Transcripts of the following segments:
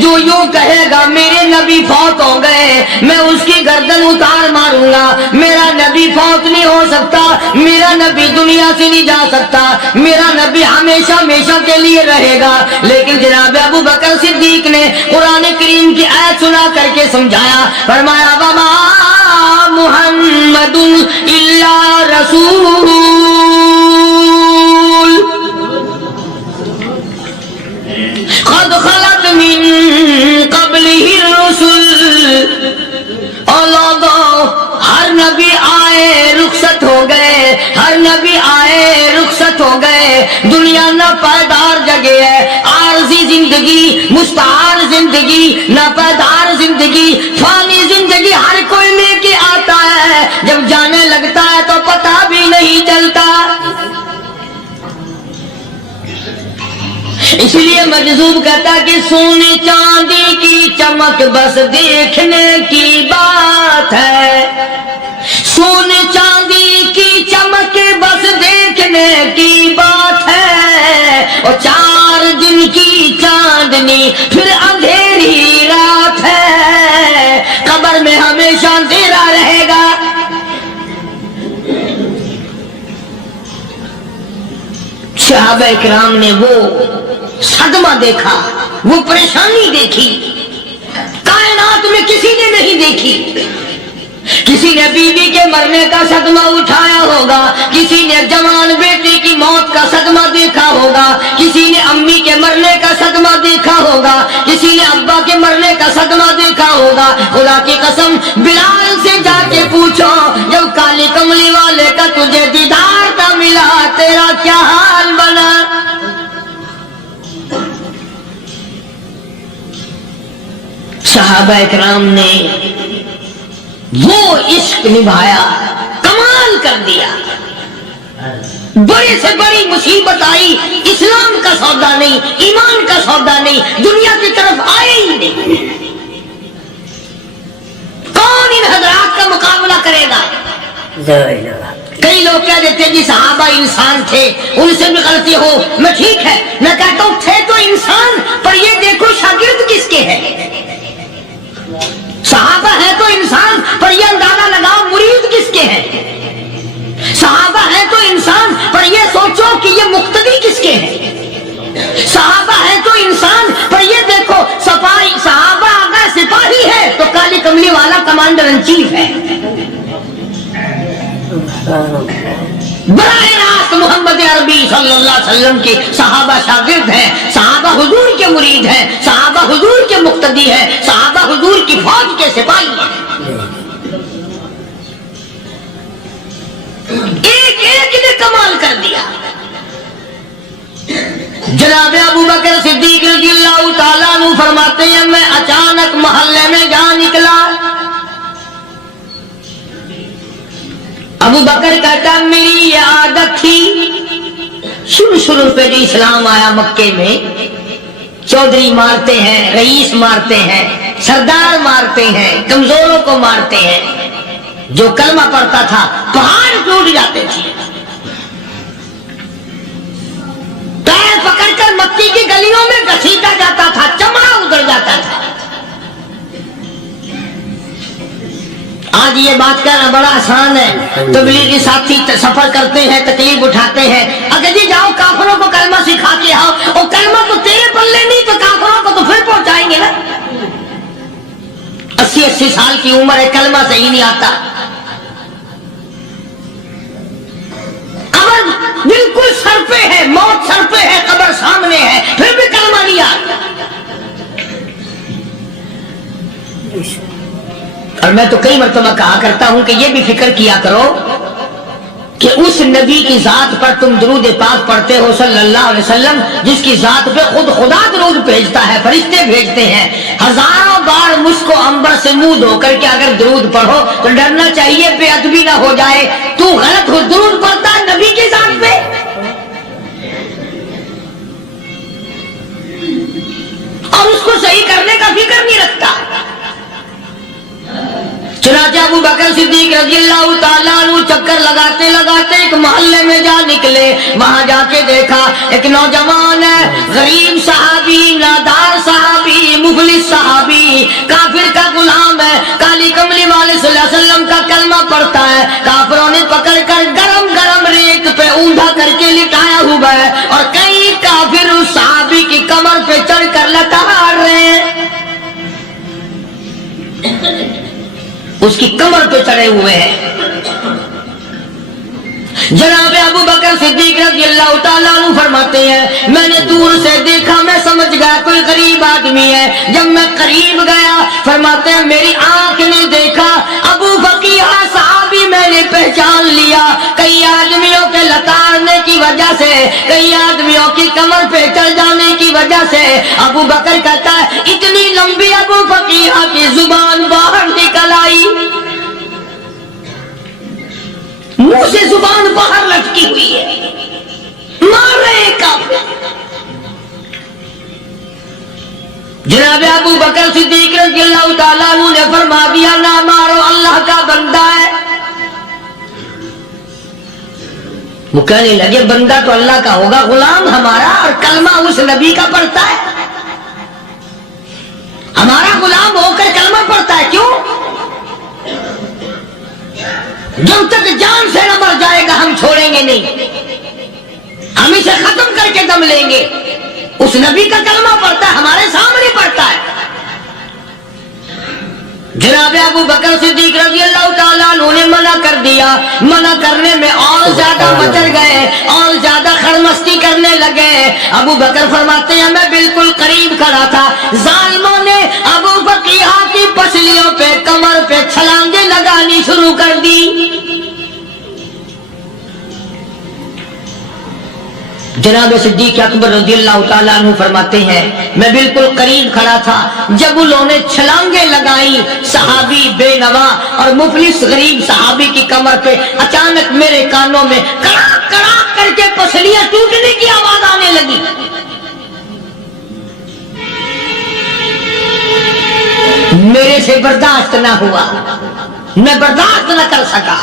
جو یوں کہے گا میرے نبی فوت ہو گئے میں اس کی گردن اتار ماروں گا. میرا نبی فوت نہیں ہو سکتا, میرا نبی دنیا سے نہیں جا سکتا, میرا نبی ہمیشہ ہمیشہ کے لیے رہے گا. لیکن جناب ابو بکر صدیق نے قرآن کریم کی آیت سنا کر کے سمجھایا, فرمایا وما محمد الا رسول قد خلت من قبلہ الرسل. ہر نبی آئے رخصت ہو گئے, ہر نبی آئے رخصت ہو گئے. دنیا نہ پائیدار جگہ ہے, عارضی زندگی, مستعار زندگی, نہ پائیدار زندگی, فانی زندگی ہر کوئی لے کے آتا ہے, جب جانے لگتا ہے تو پتہ بھی نہیں چلتا. اس لیے مجذوب کہتا کہ سونے چاندی کی چمک بس دیکھنے کی بات ہے, سونے چاندی کی چمک بس دیکھنے کی بات ہے, اور 4 دن کی چاندنی پھر اندھیری رات ہے, قبر میں ہمیشہ اندھیرا رہے گا. صحابہ اکرام نے وہ صدمہ دیکھا, وہ پریشانی دیکھی, کائنات میں کسی نے نہیں دیکھی. کسی نے بیوی کے مرنے کا صدمہ اٹھایا ہوگا, کسی نے جوان بیٹے کی موت کا صدمہ دیکھا ہوگا, کسی نے امی کے مرنے کا صدمہ دیکھا ہوگا, کسی نے ابا کے مرنے کا صدمہ دیکھا ہوگا. خدا کی قسم بلال سے جا کے پوچھو جب کالی کملی والے کا تجھے دیدار نہ ملا تیرا کیا حال بنا. صحابہ اکرام نے وہ عشق نبھایا, کمال کر دیا. بڑے سے بڑی مصیبت آئی, اسلام کا سودا نہیں, ایمان کا سودا نہیں, دنیا کی طرف آئے ہی نہیں. کون ان حضرات کا مقابلہ کرے گا؟ کئی لوگ کہہ دیتے ہیں جی صحابہ انسان تھے, ان سے بھی غلطی ہو. میں ٹھیک ہے, میں کہتا ہوں تھے تو انسان, پر یہ دیکھو شاگرد کس کے ہیں. صحابہ ہے تو انسان, پر یہ اندازہ لگاؤ مرید کس کے ہیں. صحابہ ہے تو انسان, پر یہ سوچو کہ یہ مقتدی کس کے ہیں. صحابہ ہے تو انسان, پر یہ دیکھو صحابہ اگر سپاہی ہے تو کالی کملی والا کمانڈر ان چیف ہے. براہ راست محمد عربی صلی اللہ علیہ وسلم کی صحابہ شاگرد ہیں, صحابہ حضور کے مرید ہیں, صحابہ حضور کے مقتدی ہیں, صحابہ حضور کی فوج کے سپاہی ہیں. ایک ایک نے کمال کر دیا. جناب ابو بکر صدیق رضی اللہ تعالیٰ عنہ فرماتے ہیں میں اچانک محلے میں جا نکلا. ابو بکر کہتا میری یہ عادت تھی, شروع پہ جو اسلام آیا مکے میں, چودھری مارتے ہیں, رئیس مارتے ہیں, سردار مارتے ہیں, کمزوروں کو مارتے ہیں. جو کلمہ پڑھتا تھا پہاڑ ٹوٹ جاتے تھے. پیر پکڑ کر مکی کی گلیوں میں گھسیٹا جاتا تھا, چمڑا ادھر جاتا تھا. آج یہ بات کرنا بڑا آسان ہے. تبلیغی ساتھی سفر کرتے ہیں, تکلیف اٹھاتے ہیں, اگر جی جاؤ کافروں کو کلمہ سکھا کے آؤ, اور کلمہ تو تیرے پلے نہیں تو کافروں کو تو پھر پہنچائیں گے نا. 80 سال کی عمر ہے, کلمہ صحیح نہیں آتا. قبر بالکل سر پہ ہے, موت سر پہ ہے, قبر سامنے ہے, پھر بھی کلمہ نہیں آتا. اور میں تو کئی مرتبہ کہا کرتا ہوں کہ یہ بھی فکر کیا کرو کہ اس نبی کی ذات پر تم درود پاک پڑھتے ہو صلی اللہ علیہ وسلم, جس کی ذات پہ خود خدا درود بھیجتا ہے, فرشتے بھیجتے ہیں. ہزاروں بار مجھ کو عنبر سے منہ دھو کر کے اگر درود پڑھو تو ڈرنا چاہیے بے ادبی نہ ہو جائے. تو غلط ہو درود پڑھتا ہے نبی کی ذات پہ, اور اس کو صحیح کرنے کا فکر نہیں رکھتا. چنانچہ ابو بکر صدیق رضی اللہ تعالیٰ عنہ چکر لگاتے لگاتے ایک محلے میں جا نکلے. وہاں جا کے دیکھا ایک نوجوان ہے, غریب صحابی, نادار صحابی, مفلس پڑتا ہے. کافروں نے پکڑ کر گرم گرم ریت پہ اوندا کر کے لٹایا ہوا ہے اور کئی کافر اس صحابی کی کمر پہ چڑھ کر لٹار رہے ہیں. اس کی کمر پہ چڑھے ہوئے ہیں. جناب ابو بکر صدیق رضی اللہ تعالیٰ عنہ فرماتے ہیں میں نے دور سے دیکھا, میں سمجھ گیا کوئی غریب آدمی ہے. جب میں قریب گیا فرماتے ہیں میری آنکھ نے دیکھا ابو فقیہ صحابی میں نے پہچان لیا. کئی آدمیوں کے لتاڑنے کی وجہ سے, کئی آدمیوں کی کمر پہ چڑھ جانے کی وجہ سے ابو بکر کہتا ہے اتنی لمبی ابو فقیہ کی زبان باہر نکل آئی, منہ سے زبان باہر لٹکی ہوئی ہے, مار رہے کافر. جناب ابو بکر صدیق رضی اللہ تعالیٰ عنہ نے فرما دیا نہ مارو, اللہ کا بندہ ہے. وہ کہنے لگے بندہ تو اللہ کا ہوگا, غلام ہمارا اور کلمہ اس نبی کا پڑھتا ہے, ہمارا غلام ہو کر کلمہ پڑھتا ہے. کیوں؟ جب تک جان سے نہ مر جائے گا ہم چھوڑیں گے نہیں, ہم اسے ختم کر کے دم لیں گے. اس نبی کا کلمہ پڑھتا ہے, ہمارے سامنے پڑھتا ہے. جناب ابو بکر صدیق رضی اللہ تعالیٰ عنہ نے منع کر دیا. منع کرنے میں اور زیادہ مچل گئے, اور زیادہ خرمستی کرنے لگے. ابو بکر فرماتے ہیں میں بالکل قریب کھڑا تھا, ظالموں نے ابو بکیہ کی پسلیوں پہ کمر پہ چھلانگیں لگانی شروع کر دی. جناب صدیق اکبر رضی اللہ تعالیٰ عنہ فرماتے ہیں میں بالکل قریب کھڑا تھا جب انہوں نے چھلانگیں لگائیں صحابی بے نوا اور مفلس غریب صحابی کی کمر پہ. اچانک میرے کانوں میں کڑاک کڑاک کر کے پسلیاں ٹوٹنے کی آواز آنے لگی. میرے سے برداشت نہ ہوا, میں برداشت نہ کر سکا.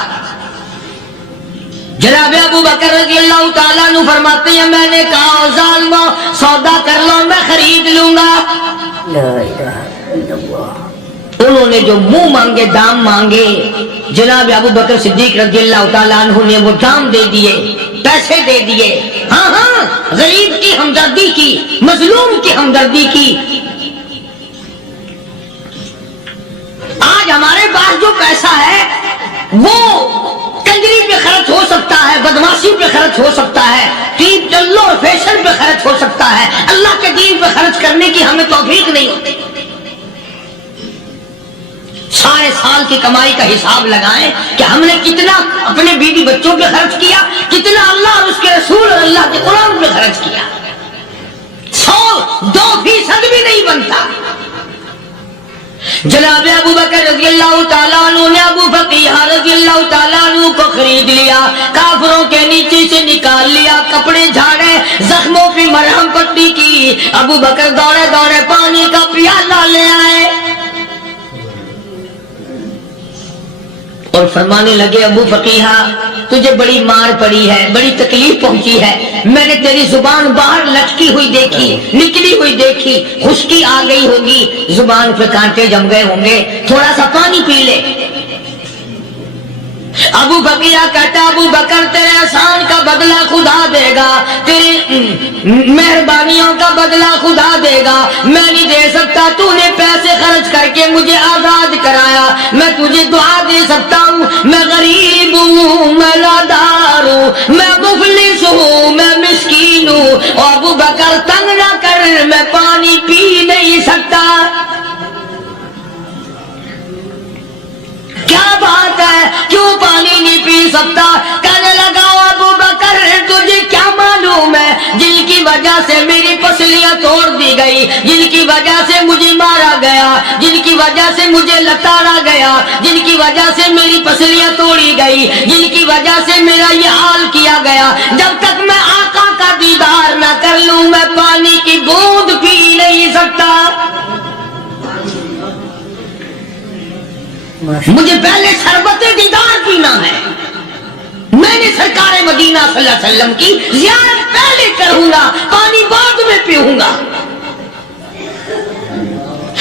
جناب ابو بکر رضی اللہ تعالیٰ عنہ فرماتے ہیں میں نے کہا ظالمو سودا کر لو, میں خرید لوں گا. لا الہ الا اللہ. انہوں نے جو منہ مانگے دام مانگے, جناب ابو بکر صدیق رضی اللہ تعالیٰ عنہ نے وہ دام دے دیے, پیسے دے دیے. ہاں ہاں, غریب کی ہمدردی کی, مظلوم کی ہمدردی کی. آج ہمارے پاس جو پیسہ ہے وہ کنجری پہ خرچ ہو سکتا ہے, بدماشی پہ خرچ ہو سکتا ہے, ٹیپ ٹلو اور فیشن پہ خرچ ہو سکتا ہے, اللہ کے دین پہ خرچ کرنے کی ہمیں توفیق نہیں ہوتی. سارے سال کی کمائی کا حساب لگائیں کہ ہم نے کتنا اپنے بیوی بچوں پہ خرچ کیا, کتنا اللہ اور اس کے رسول اور اللہ کے قرآن پہ خرچ کیا. 100-2% بھی نہیں بنتا. جناب ابو بکر رضی اللہ تعالیٰ عنہ نے ابو فقیہ رضی اللہ تعالیٰ عنہ کو خرید لیا, کافروں کے نیچے سے نکال لیا, کپڑے جھاڑے, زخموں پہ مرہم پٹی کی. ابو بکر دوڑے دوڑے پانی کا پیالہ لے آئے اور فرمانے لگے ابو فقیہ تجھے بڑی مار پڑی ہے, بڑی تکلیف پہنچی ہے, میں نے تیری زبان باہر لٹکی ہوئی دیکھی, نکلی ہوئی دیکھی, خشکی آ گئی ہوگی, زبان پہ کانٹے جم گئے ہوں گے, تھوڑا سا پانی پی لے. ابو فقیہ کہتا ابو بکر تیرے احسان کا بدلہ خدا دے گا, تیری مہربانیوں کا بدلہ خدا دے گا. میں نہیں دے سکتا, تو نے پیسے خرچ کر کے مجھے آزاد کرایا, میں تجھے دعا دے سکتا ہوں. میں غریب ہوں, میں نادار ہوں, میں مفلس ہوں, میں مسکین ہوں. اور ابو بکر تنگ نہ کر, میں پانی پی نہیں سکتا. کیا بات ہے, کیوں پانی نہیں پی سکتا؟ کہنے لگا ابو بکر تجھے کیا معلوم ہے جن کی وجہ سے میری پسلیاں توڑ دی گئی, جن کی وجہ سے مجھے مارا گیا, جن کی وجہ سے مجھے لتاڑا گیا, جن کی وجہ سے میری پسلیاں توڑی گئی, جن کی وجہ سے میرا یہ حال کیا گیا, جب تک میں آقا کا دیدار نہ کر لوں میں پانی کی بوند پی نہیں سکتا. مجھے پہلے شربت دیدار پینا ہے. میں نے سرکار مدینہ صلی اللہ علیہ وسلم کی زیارت پہلے کروں گا, پانی بعد میں پیوں گا.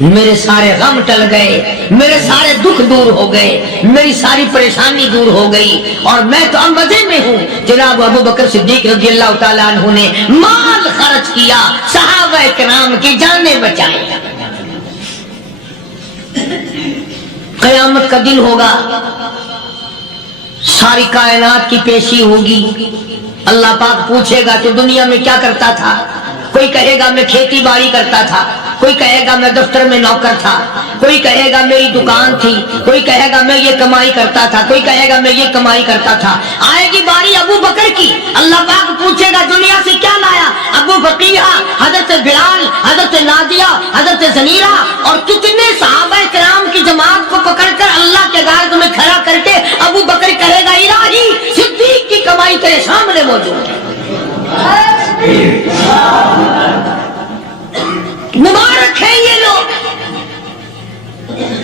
میرے سارے غم ٹل گئے، میرے سارے دکھ دور ہو گئے، میری ساری پریشانی دور ہو گئی، اور میں تو اب مزے میں ہوں۔ جناب ابو بکر صدیق رضی اللہ تعالیٰ عنہ نے مال خرچ کیا، صحابہ کرام کی جانیں بچائیں۔ قیامت کا دن ہوگا، ساری کائنات کی پیشی ہوگی، اللہ پاک پوچھے گا تو دنیا میں کیا کرتا تھا؟ کوئی کہے گا میں کھیتی باڑی کرتا تھا، کوئی کہے گا میں دفتر میں نوکر تھا، کوئی کہے گا میری دکان تھی، کوئی کہے گا میں یہ کمائی کرتا تھا، کوئی کہے گا میں یہ کمائی کرتا تھا۔ آئے گی باری ابو بکر کی، اللہ پاک پوچھے گا دنیا سے کیا لایا؟ ابو بقیہ، حضرت بلال، حضرت نادیہ، حضرت زنیرہ اور کتنے صحابہ کرام کی جماعت کو پکڑ کر اللہ کے غار میں کھڑا کر کے ابو بکر کہے گا الہی صدیق کی کمائی تیرے سامنے موجود ہے۔ مبارک ہے یہ لوگ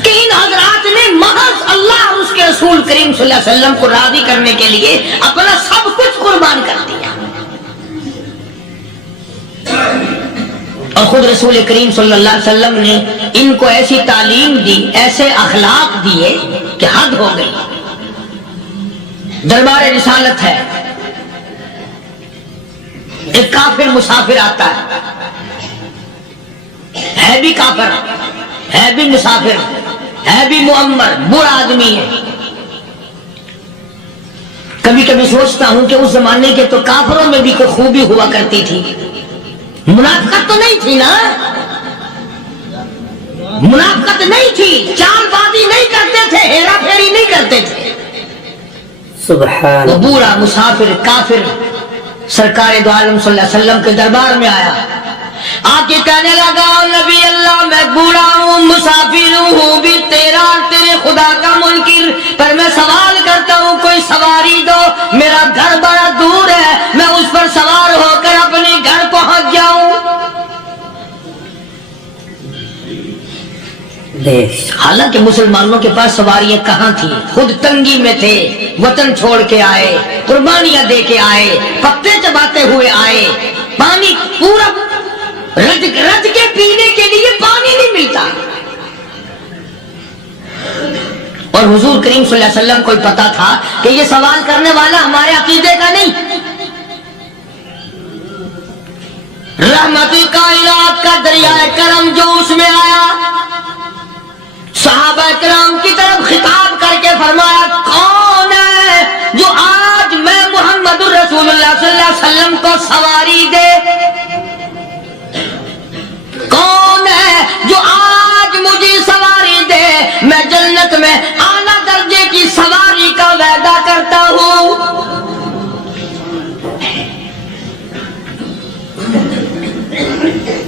کہ ان حضرات نے محض اللہ اور اس کے رسول کریم صلی اللہ علیہ وسلم کو راضی کرنے کے لیے اپنا سب کچھ قربان کر دیا، اور خود رسول کریم صلی اللہ علیہ وسلم نے ان کو ایسی تعلیم دی، ایسے اخلاق دیے کہ حد ہو گئی۔ دربار رسالت ہے، ایک کافر مسافر آتا ہے بھی کافر، ہے بھی مسافر، ہے بھی معمر، برا آدمی ہے۔ کبھی کبھی سوچتا ہوں کہ اس زمانے کے تو کافروں میں بھی کوئی خوبی ہوا کرتی تھی، منافقت تو نہیں تھی نا، منافقت نہیں تھی، چال بازی نہیں کرتے تھے، ہیرا پھیری نہیں کرتے تھے۔ سبحان وہ بوڑھا مسافر کافر سرکار دو عالم صلی اللہ علیہ وسلم کے دربار میں آیا، آ کے کہنے لگا نبی اللہ میں بوڑھا ہوں، مسافر ہوں بھی تیرا تیرے خدا کا منکر، پر میں سوال کرتا ہوں کوئی سواری دو، میرا گھر بڑا دور ہے، میں اس پر سوار ہو کر اپنے گھر پہنچ جاؤں۔ حالانکہ مسلمانوں کے پاس سواریاں کہاں تھی، خود تنگی میں تھے، وطن چھوڑ کے آئے، قربانیاں دے کے آئے، پتے چباتے ہوئے آئے، پانی پورا رج کے پینے کے لیے پانی نہیں ملتا، اور حضور کریم صلی اللہ علیہ وسلم کو پتا تھا کہ یہ سوال کرنے والا ہمارے عقیدے کا نہیں، رحمت کائنات کا دریائے کرم جو اس میں آیا، صحابہ کرام کی طرف خطاب کر کے فرمایا کون ہے جو آج میں محمد الرسول اللہ صلی اللہ علیہ وسلم کو سواری دے؟ کون ہے جو آج مجھے سواری دے؟ میں جنت میں اعلیٰ درجے کی سواری کا وعدہ کرتا ہوں۔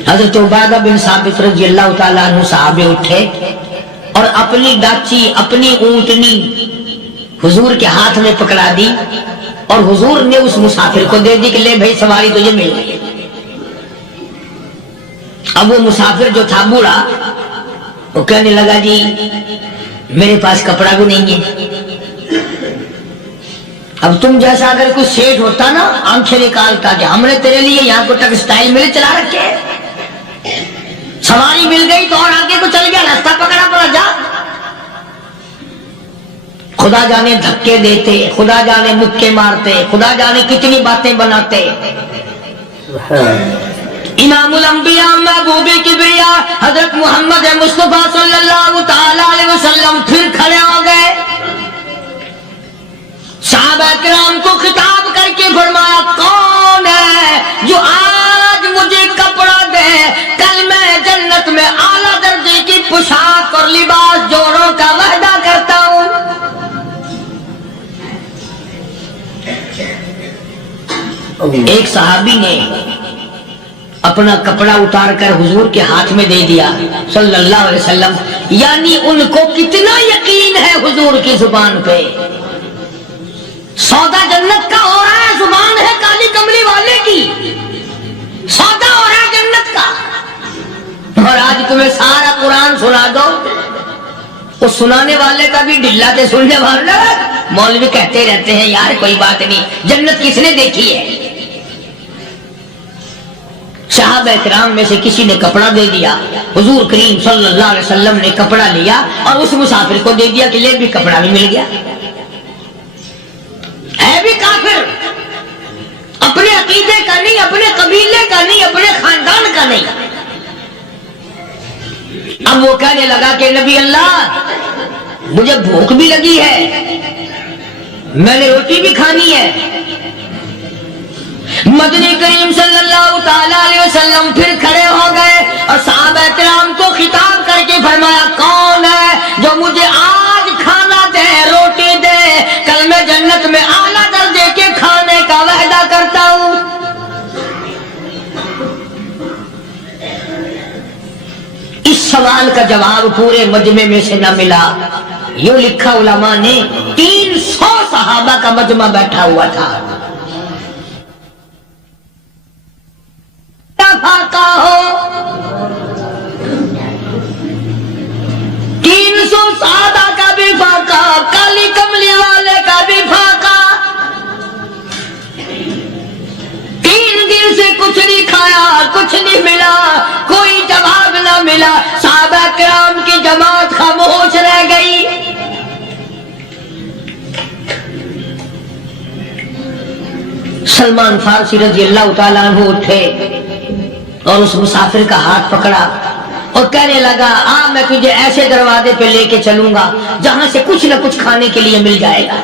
حضرت عبادہ بن ثابت رضی اللہ تعالیٰ عنہ صحابے اٹھے اور اپنی ڈاچی، اپنی اونٹنی حضور کے ہاتھ میں پکڑا دی، اور حضور نے اس مسافر کو دے دی کہ لے بھائی سواری تجھے مل گئی۔ اب وہ مسافر جو تھا بوڑھا، وہ کہنے لگا جی میرے پاس کپڑا بھی نہیں ہے، اب تم جیسا اگر کوئی سیٹ ہوتا نا آنکھیں نکالتا کہ ہم نے تیرے لیے یہاں کو ٹیکسٹائل مل چلا رکھے، سواری مل گئی تو اور آگے کو چل گیا، راستہ پکڑا پڑا جا۔ خدا جانے دھکے دیتے، خدا جانے مکے مارتے، خدا جانے کتنی باتیں بناتے۔ امام الانبیاء محبوب کبریا حضرت محمد مصطفیٰ صلی اللہ تعالی علیہ وسلم پھر کھڑے ہو گئے، صحابہ کرام کو خطاب کر کے فرمایا کون ہے جو آج مجھے کپڑا دے، کل میں جنت میں اعلیٰ درجے کی پوشاک اور لباس جوڑوں کا وعدہ کرتا ہوں۔ ایک صحابی نے اپنا کپڑا اتار کر حضور کے ہاتھ میں دے دیا صلی اللہ علیہ وسلم، یعنی ان کو کتنا یقین ہے حضور کی زبان پہ، سودا جنت کا ہو رہا ہے، زبان ہے کالی کملی والے کی، سودا ہو رہا ہے جنت کا۔ اور آج تمہیں سارا قرآن سنا دو، اس سنانے والے کا بھی ڈھلا تے سننے والا، مولوی کہتے رہتے ہیں یار کوئی بات نہیں، جنت کس نے دیکھی ہے؟ صحابہ کرام میں سے کسی نے کپڑا دے دیا، حضور کریم صلی اللہ علیہ وسلم نے کپڑا لیا اور اس مسافر کو دے دیا کہ لے بھی کپڑا بھی مل گیا۔ ہے بھی کافر، اپنے عقیدے کا نہیں، اپنے قبیلے کا نہیں، اپنے خاندان کا نہیں۔ اب وہ کہنے لگا کہ نبی اللہ مجھے بھوک بھی لگی ہے، میں نے روٹی بھی کھانی ہے۔ مدنی کریم صلی اللہ تعالی علیہ وسلم پھر کھڑے ہو گئے اور صحابہ کرام کو خطاب کر کے فرمایا، کون ہے جو مجھے آج کھانا دے، روٹی دے، کل میں جنت میں اعلیٰ درجے کے کھانے کا وعدہ کرتا ہوں۔ اس سوال کا جواب پورے مجمع میں سے نہ ملا۔ یوں لکھا علماء نے 300 صحابہ کا مجمع بیٹھا ہوا تھا۔ فاقہ ہو 300 صحابہ کا بھی فاقہ، کالی کملی والے کا بھی فاقہ۔ 3 دن سے کچھ نہیں کھایا، کچھ نہیں ملا، کوئی جواب نہ ملا۔ صحابہ کرام کی جماعت خاموش رہ گئی۔ سلمان فارسی رضی اللہ تعالیٰ عنہ اٹھے اور اس مسافر کا ہاتھ پکڑا اور کہنے لگا، میں تجھے ایسے دروازے پہ لے کے چلوں گا جہاں سے کچھ نہ کچھ کھانے کے لیے مل جائے گا۔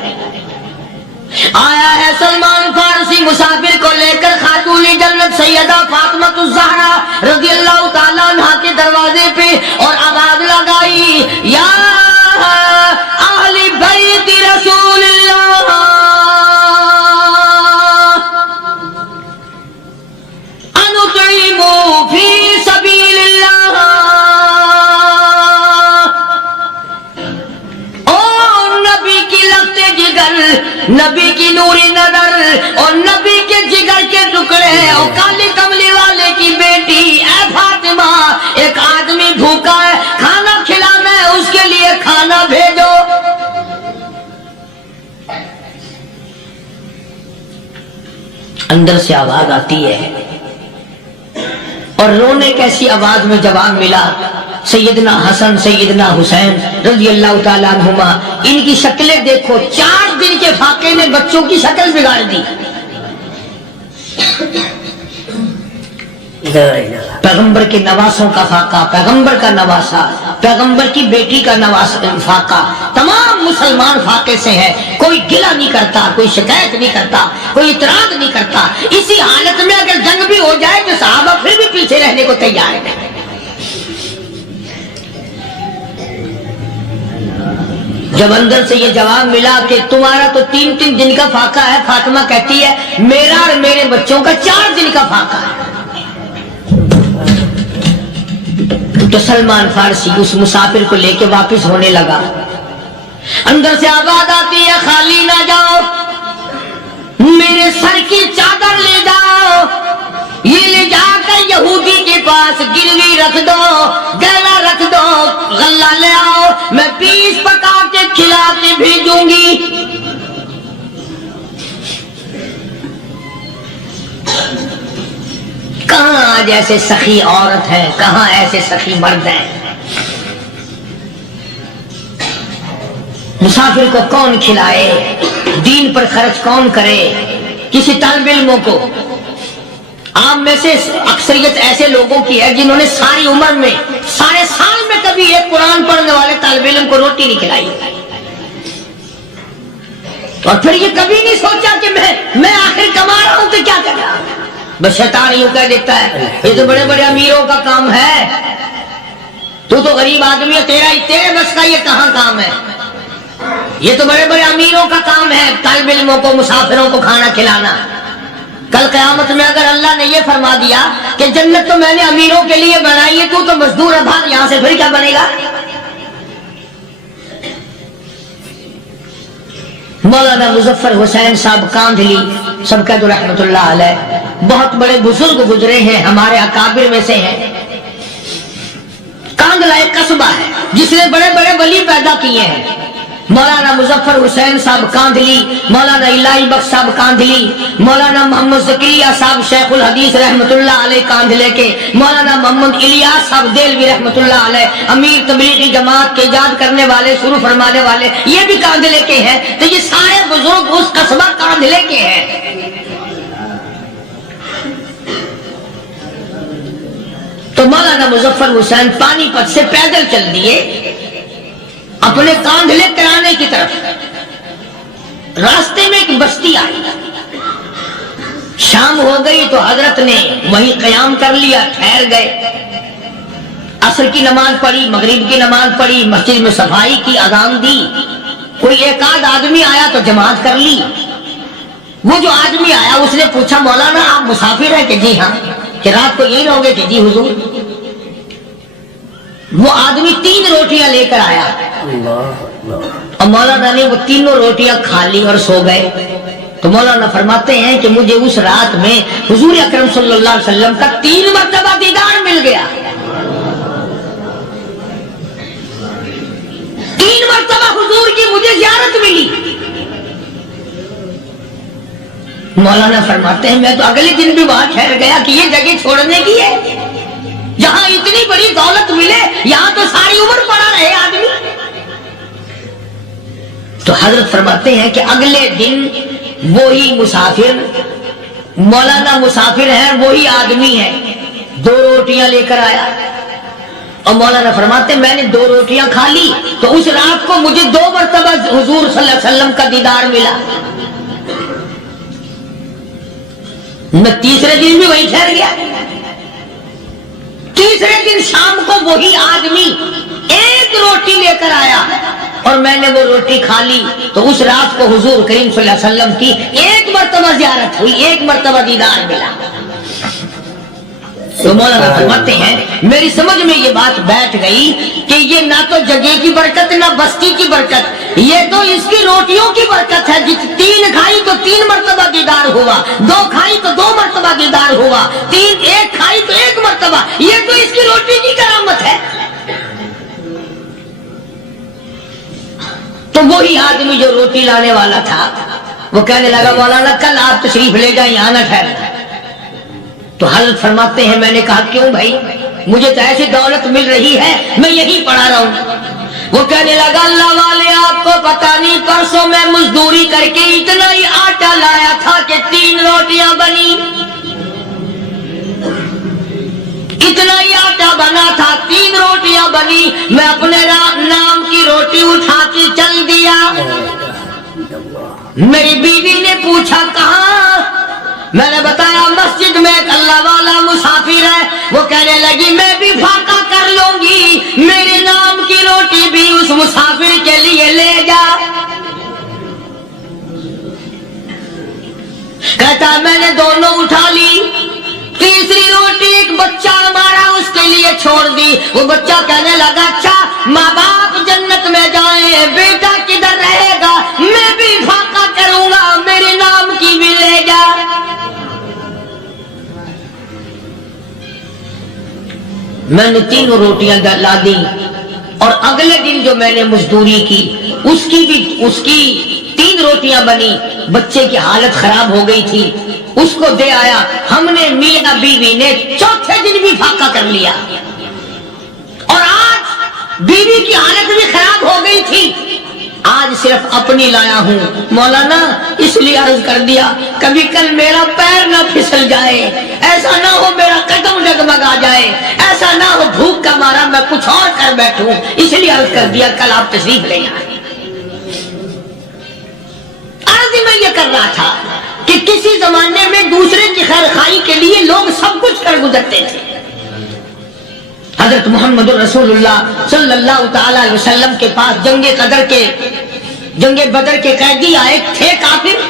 آیا ہے سلمان فارسی مسافر کو لے کر خاتون جنت سیدہ فاطمہ الزہرا رضی اللہ تعالیٰ عنہ کے دروازے پہ اور آواز لگائی، یا اہل بیت رسول اللہ انطعموا فی سبیل اللہ۔ او نبی کی لگتے جگر، نبی کی نوری نظر اور نبی کے جگر کے ٹکڑے اور کالی کملی والے کی بیٹی، اے فاطمہ ایک آدمی بھوکا ہے، کھانا کھلانا ہے، اس کے لیے کھانا بھیجو۔ اندر سے آواز آتی ہے اور رونے کیسی آواز میں جواب ملا، سیدنا حسن سیدنا حسین رضی اللہ تعالیٰ عنہما، ان کی شکلیں دیکھو، 4 دن کے فاقے نے بچوں کی شکل بگاڑ دی۔ پیغمبر کے نواسوں کا فاقہ، پیغمبر کا نواسا، پیغمبر کی بیٹی کا فاقہ، تمام مسلمان فاقے سے ہے۔ کوئی گلہ نہیں کرتا، کوئی شکایت نہیں کرتا، کوئی اعتراض نہیں کرتا۔ اسی حالت میں اگر جنگ بھی ہو جائے تو صحابہ پھر بھی پیچھے رہنے کو تیار ہے۔ جب اندر سے یہ جواب ملا کہ تمہارا تو 3 دن کا فاقہ ہے، فاطمہ کہتی ہے میرا اور میرے بچوں کا 4 دن کا فاقہ ہے، تو سلمان فارسی اس مسافر کو لے کے واپس ہونے لگا۔ اندر سے آواز آتی ہے، خالی نہ جاؤ، میرے سر کی چادر لے جاؤ، یہ لے جا کر یہودی کے پاس گروی رکھ دو، گلا رکھ دو، غلہ لے آؤ، میں پیس پکا کے کھلا کے بھیجوں گی۔ کہاں آج ایسے سخی عورت ہیں، کہاں ایسے سخی مرد ہیں؟ مسافر کو کون کھلائے، دین پر خرچ کون کرے؟ کسی طالب علموں کو، عام میں سے اکثریت ایسے لوگوں کی ہے جنہوں نے ساری عمر میں، سارے سال میں کبھی ایک قرآن پڑھنے والے طالب علم کو روٹی نہیں کھلائی، اور پھر یہ کبھی نہیں سوچا کہ میں آخر کما رہا ہوں تو کیا کر رہا ہوں۔ بس شیطان یوں کہہ دیتا ہے یہ تو بڑے بڑے امیروں کا کام ہے، تو غریب آدمی ہے، تیرے بس کا یہ کہاں کام ہے؟ یہ تو بڑے بڑے امیروں کا کام ہے طالب علموں کو، مسافروں کو کھانا کھلانا۔ کل قیامت میں اگر اللہ نے یہ فرما دیا کہ جنت تو میں نے امیروں کے لیے بنائی ہے، تو مزدور ابھاگ یہاں سے پھر کیا بنے گا؟ مولانا مظفر حسین صاحب کاندھلی سبقت رحمت اللہ علیہ، بہت بڑے بزرگ گزرے ہیں، ہمارے اکابر میں سے ہیں۔ کاندھلا ایک قصبہ ہے جس نے بڑے بڑے ولی پیدا کیے ہیں، مولانا مظفر حسین صاحب کاندھلی، مولانا الہی بخش صاحب کاندھلی، مولانا محمد زکریا صاحب شیخ الحدیث رحمت اللہ علیہ کاندھلے کے، مولانا محمد الیاس صاحب دیلوی رحمت اللہ علیہ امیر تبلیغی جماعت کے ایجاد کرنے والے، شروع فرمانے والے، یہ بھی کاندھلے کے ہیں۔ تو یہ سارے بزرگ اس قصبہ کاندھلے کے ہیں۔ تو مولانا مظفر حسین پانی پت سے پیدل چل دیے اپنے کاندھلے کرانے کی طرف۔ راستے میں ایک بستی آئی، شام ہو گئی تو حضرت نے وہیں قیام کر لیا، ٹھہر گئے، عصر کی نماز پڑھی، مغرب کی نماز پڑھی، مسجد میں صفائی کی، اذان دی، کوئی ایک آدھ آدمی آیا تو جماعت کر لی۔ وہ جو آدمی آیا اس نے پوچھا مولانا آپ مسافر ہیں کہ جی ہاں، کہ رات کو یہی رہو گے کہ جی حضور۔ وہ آدمی 3 روٹیاں لے کر آیا اور مولانا نے وہ تینوں روٹیاں کھا لی اور سو گئے۔ تو مولانا فرماتے ہیں کہ مجھے اس رات میں حضور اکرم صلی اللہ علیہ وسلم کا 3 مرتبہ دیدار مل گیا، 3 مرتبہ حضور کی مجھے زیارت ملی۔ مولانا فرماتے ہیں میں تو اگلے دن بھی وہاں ٹھہر گیا کہ یہ جگہ چھوڑنے کی ہے، جہاں اتنی بڑی دولت ملے یہاں تو ساری عمر پڑا رہے آدمی۔ تو حضرت فرماتے ہیں کہ اگلے دن وہی مسافر، مولانا مسافر ہیں، وہی آدمی ہے، 2 روٹیاں لے کر آیا اور مولانا فرماتے ہیں میں نے 2 روٹیاں کھا لی تو اس رات کو مجھے 2 مرتبہ حضور صلی اللہ علیہ وسلم کا دیدار ملا۔ میں تیسرے دن بھی وہیں ٹھہر گیا، تیسرے دن شام کو وہی آدمی 1 روٹی لے کر آیا اور میں نے وہ روٹی کھا لی تو اس رات کو حضور کریم صلی اللہ علیہ وسلم کی 1 مرتبہ زیارت ہوئی، 1 مرتبہ دیدار ملا۔ تو مولانا فرماتے ہیں میری سمجھ میں یہ بات بیٹھ گئی کہ یہ نہ تو جگہ کی برکت نہ بستی کی برکت، یہ تو اس کی روٹیوں کی برکت ہے۔ 3 کھائی تو 3 مرتبہ دیدار ہوا، 2 کھائی تو 2 مرتبہ دیدار ہوا، 1 کھائی تو 1 مرتبہ، یہ تو اس کی روٹی کی کرامت ہے۔ تو وہی آدمی جو روٹی لانے والا تھا وہ کہنے لگا مولانا کل آپ تشریف لے جائیں، یہاں نہ ٹھہرنا۔ تو حضرت فرماتے ہیں میں نے کہا کیوں بھائی، مجھے تو ایسی دولت مل رہی ہے میں یہی پڑھا رہا ہوں۔ وہ کہنے لگا اللہ والے آپ کو پتہ نہیں پرسوں میں مزدوری کر کے اتنا ہی آٹا لایا تھا کہ 3 روٹیاں بنی، اتنا ہی آٹا بنا تھا، 3 روٹیاں بنی، میں اپنے نام کی روٹی اٹھا کے چل دیا۔ میری بیوی نے پوچھا کہاں، میں نے بتایا مسجد میں ایک اللہ والا مسافر ہے۔ وہ کہنے لگی میں بھی فاقہ کر لوں گی، میرے نام کی روٹی بھی اس مسافر کے لیے لے جا۔ کہتا میں نے دونوں اٹھا لی، تیسری روٹی ایک بچہ ہمارا اس کے لیے چھوڑ دی۔ وہ بچہ کہنے لگا اچھا ماں باپ جنت میں جائیں، بیٹا کدھر رہے گا، میں بھی فاقہ کروں گا، میرے نام کی بھی لے جا۔ میں نے 3 روٹیاں لا دی اور اگلے دن جو میں نے مزدوری کی اس کی 3 روٹیاں بنی، بچے کی حالت خراب ہو گئی تھی، اس کو دے آیا۔ ہم نے میاں بیوی نے چوتھے دن بھی فاقہ کر لیا اور آج بیوی کی حالت بھی خراب ہو گئی تھی، آج صرف اپنی لایا ہوں۔ مولانا اس لیے عرض کر دیا کبھی کل میرا پیر نہ پھسل جائے، ایسا نہ ہو میرا قدم ڈگمگا جائے، ایسا نہ ہو بھوک کا مارا میں کچھ اور کر بیٹھوں، اس لیے عرض کر دیا کل آپ تشریف لے آئیں۔ عرض میں یہ کر رہا تھا کہ کسی زمانے میں دوسرے کی خیر خواہی کے لیے لوگ سب کچھ کر گزرتے تھے۔ حضرت محمد رسول اللہ صلی اللہ تعالی علیہ وسلم کے پاس جنگ بدر کے قیدی آئے تھے، کافر،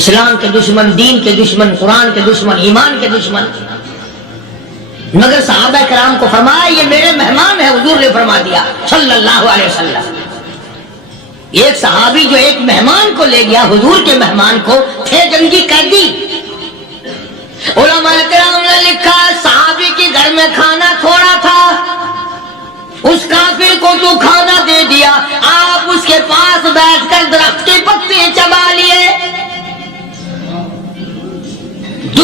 اسلام کے دشمن، دین کے دشمن، قرآن کے دشمن، ایمان کے دشمن، مگر صحابہ کرام کو فرمایا یہ میرے مہمان ہیں، حضور نے فرما دیا صلی اللہ علیہ وسلم۔ ایک صحابی جو ایک مہمان کو لے گیا، حضور کے مہمان کو، تھے جنگی قیدی۔ علماء کرام نے لکھا صحابی کے گھر میں کھانا تھوڑا تھا، اس کافر کو تو کھانا دے دیا،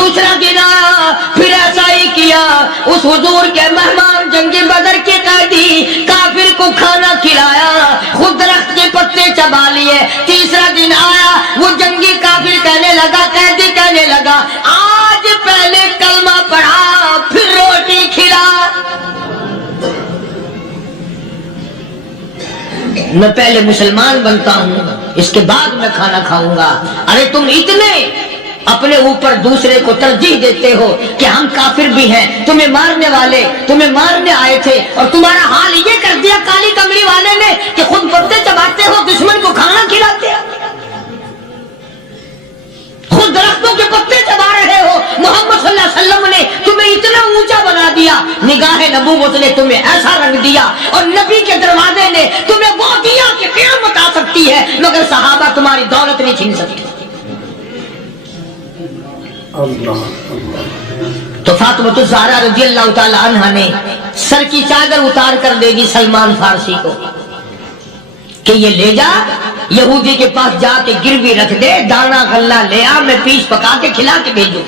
دوسرا دن آیا پھر ایسا ہی کیا، اس حضور کے مہمان جنگ بدر کے قیدی کافر کو کھانا کھلایا، خود درخت کے پتے چبا لیے۔ تیسرا دن آیا، وہ جنگی کافر کہنے لگا، قیدی کہنے لگا، آج پہلے کلمہ پڑھا پھر روٹی کھلا، میں پہلے مسلمان بنتا ہوں اس کے بعد میں کھانا کھاؤں گا۔ ارے تم اتنے اپنے اوپر دوسرے کو ترجیح دیتے ہو کہ ہم کافر بھی ہیں، تمہیں مارنے والے تمہیں مارنے آئے تھے، اور تمہارا حال یہ کر دیا کالی کملی والے نے کہ خود پتے چباتے ہو، دشمن کو کھانا کھلاتے ہو، خود درختوں کے پتے چبا رہے ہو۔ محمد صلی اللہ علیہ وسلم نے تمہیں اتنا اونچا بنا دیا، نگاہ نبوت نے تمہیں ایسا رنگ دیا، اور نبی کے دروازے نے تمہیں وہ دیا کہ قیامت آ سکتی ہے مگر صحابہ تمہاری دولت نہیں چھین سکتے۔ اللہ تو فاطمہ الزہرا رضی اللہ تعالی عنہا نے سر کی چادر اتار کر دے دی سلمان فارسی کو کہ یہ لے جا، یہودی کے پاس جا کے گروی رکھ دے، دانا غلہ لے آ، میں پیش پکا کے کھلا کے بھیجوں۔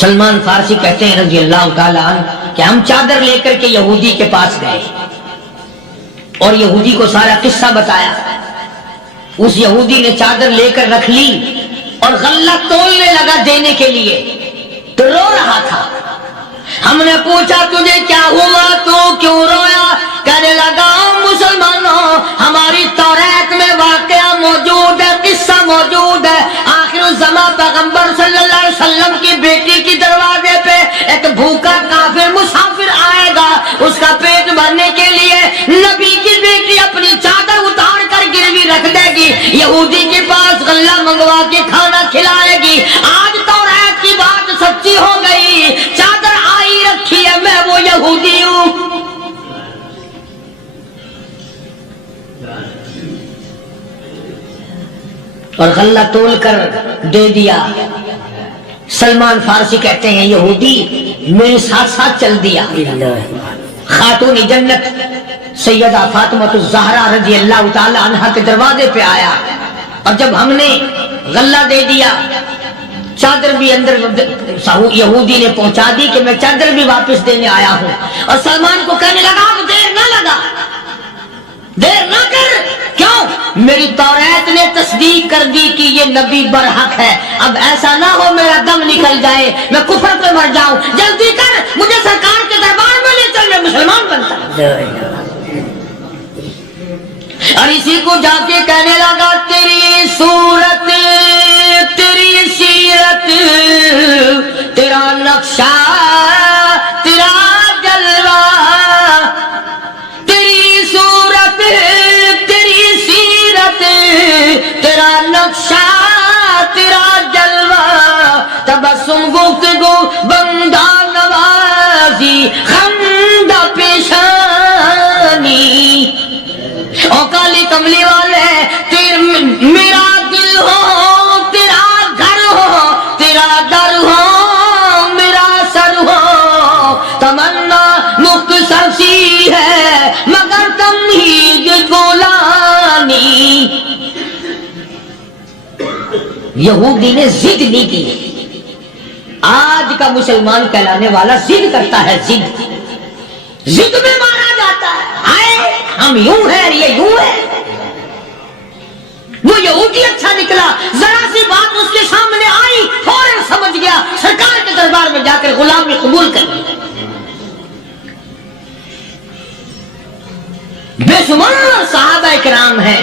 سلمان فارسی کہتے ہیں رضی اللہ تعالی عنہ کہ ہم چادر لے کر کے یہودی کے پاس گئے اور یہودی کو سارا قصہ بتایا۔ اس یہودی نے چادر لے کر رکھ لی اور غلہ تولنے لگا دینے کے لیے، تو رو رہا تھا۔ ہم نے پوچھا تجھے کیا ہوا، تو کیوں رویا؟ کہنے لگا مسلمانوں، ہماری توریت میں واقعہ موجود ہے، قصہ موجود ہے، آخر الزمان پیغمبر صلی اللہ علیہ وسلم کی بیٹی کی دروازے پہ ایک بھوکا کافر مسافر آئے گا، اس کا پیٹ بھرنے کے لیے نبی کی بیٹی اپنی چادر اتار کر گروی رکھ دے گی، یہودی کے پاس غلہ منگوا کے کھانا کھلائے گی۔ آج توریت کی بات سچی ہو گئی، چادر آئی رکھی ہے، میں وہ یہودی ہوں۔ اور غلہ تول کر دے دیا۔ سلمان فارسی کہتے ہیں یہودی میرے ساتھ ساتھ چل دیا۔ خاتون جنت سیدہ فاطمہ الزہرا رضی اللہ تعالی عنہا کے دروازے پہ آیا، اور جب ہم نے غلہ دے دیا، چادر بھی اندر یہودی نے پہنچا دی کہ میں چادر بھی واپس دینے آیا ہوں، اور سلمان کو کہنے لگا اب دیر نہ لگا، دیر نہ کر، کیوں؟ میری توریت نے تصدیق کر دی کہ یہ نبی برحق ہے، اب ایسا نہ ہو میرا دم نکل جائے، میں کفر پہ مر جاؤں، جلدی کر، مجھے سرکار کے دربار میں لے چل، میں مسلمان بنتا ہوں۔ اور اسی کو جا کے کہنے لگا تیری صورت، تیری سیرت، تیرا نقشہ، تیرا جلوہ، تیری صورت، تیری سیرت، تیرا نقشہ، تیرا جلوہ، تبسم گفتگو بندہ نوازی خندہ پیشانی، او کالی کملی والے میرا دل ہو، تیرا گھر ہو، تیرا در ہو، میرا سر ہو، تمنا مختصر سی ہے مگر تمہید گولانی۔ یہودی نے ضد نہیں کی۔ آج کا مسلمان کہلانے والا ضد کرتا ہے، ضد میں مارا جاتا ہے، ہائے ہم یوں ہیں، یہ یوں ہے۔ وہ یہودی اچھا نکلا، ذرا سی بات اس کے سامنے آئی فوراً سمجھ گیا، سرکار کے دربار میں جا کر غلامی قبول کر لی۔ بے شمار صحابہ کرام ہیں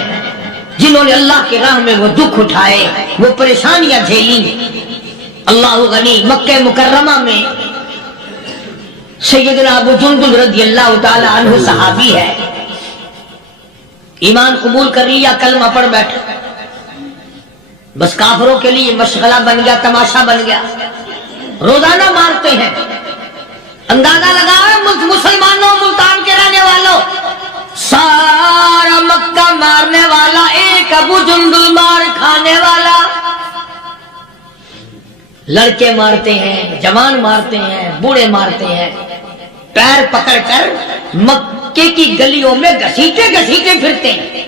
جنہوں نے اللہ کی راہ میں وہ دکھ اٹھائے، وہ پریشانیاں جھیلی۔ اللہ غنی مکہ مکرمہ میں سیدنا ابو جندل رضی اللہ تعالی عنہ صحابی ہے، ایمان قبول کر لیا، کلمہ پڑھ بیٹھا، بس کافروں کے لیے مشغلہ بن گیا، تماشا بن گیا، روزانہ مارتے ہیں۔ اندازہ لگاؤ مسلمانوں، ملتان کے رہنے والوں، سارا مکہ مارنے والا ایک ابو جندل مار کھانے والا۔ لڑکے مارتے ہیں، جوان مارتے ہیں، بوڑھے مارتے ہیں، پیر پکڑ کر مکے کی گلیوں میں گھسیٹے گھسیٹے پھرتے ہیں۔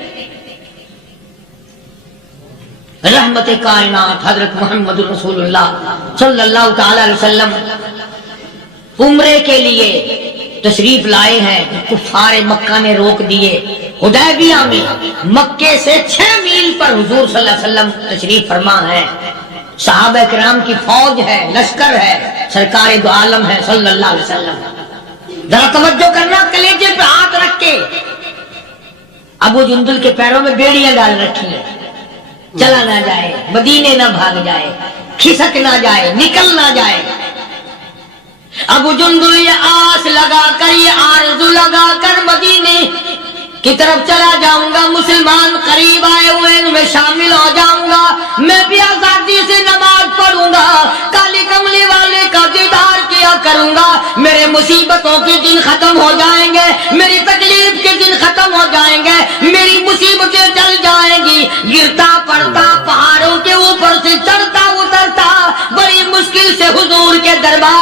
رحمت کائنات حضرت محمد رسول اللہ صلی اللہ تعالی علیہ وسلم عمرے کے لیے تشریف لائے ہیں، کفار مکہ نے روک دیے۔ حدیبیہ میں مکے سے 6 میل پر حضور صلی اللہ علیہ وسلم تشریف فرما ہے، صحابہ کرام کی فوج ہے، لشکر ہے، سرکار دو عالم ہے صلی اللہ علیہ وسلم۔ ذرا توجہ کرنا، کلیجے پہ ہاتھ رکھ کے ابو جندل کے پیروں میں بیڑیاں ڈال رکھی ہیں، چلا نہ جائے، مدینے نہ بھاگ جائے، کھسک نہ جائے، نکل نہ جائے۔ ابو جندل یہ آس لگا کر، یہ آرزو لگا کر مدینے کی طرف چلا جاؤں گا، مسلمان قریب آئے ہوئے ان میں شامل ہو جاؤں گا، میں بھی آزادی سے نماز پڑھوں گا، کالی کملی والے کا دیدار کیا کروں گا، میرے مصیبتوں کے دن ختم ہو جائیں گے، میری تکلیف کے دن ختم ہو جائیں گے، میری مصیبتیں ٹل جائیں گی۔ گرتا پڑتا پہاڑوں کے اوپر سے چڑھتا اترتا بڑی مشکل سے حضور کے دربار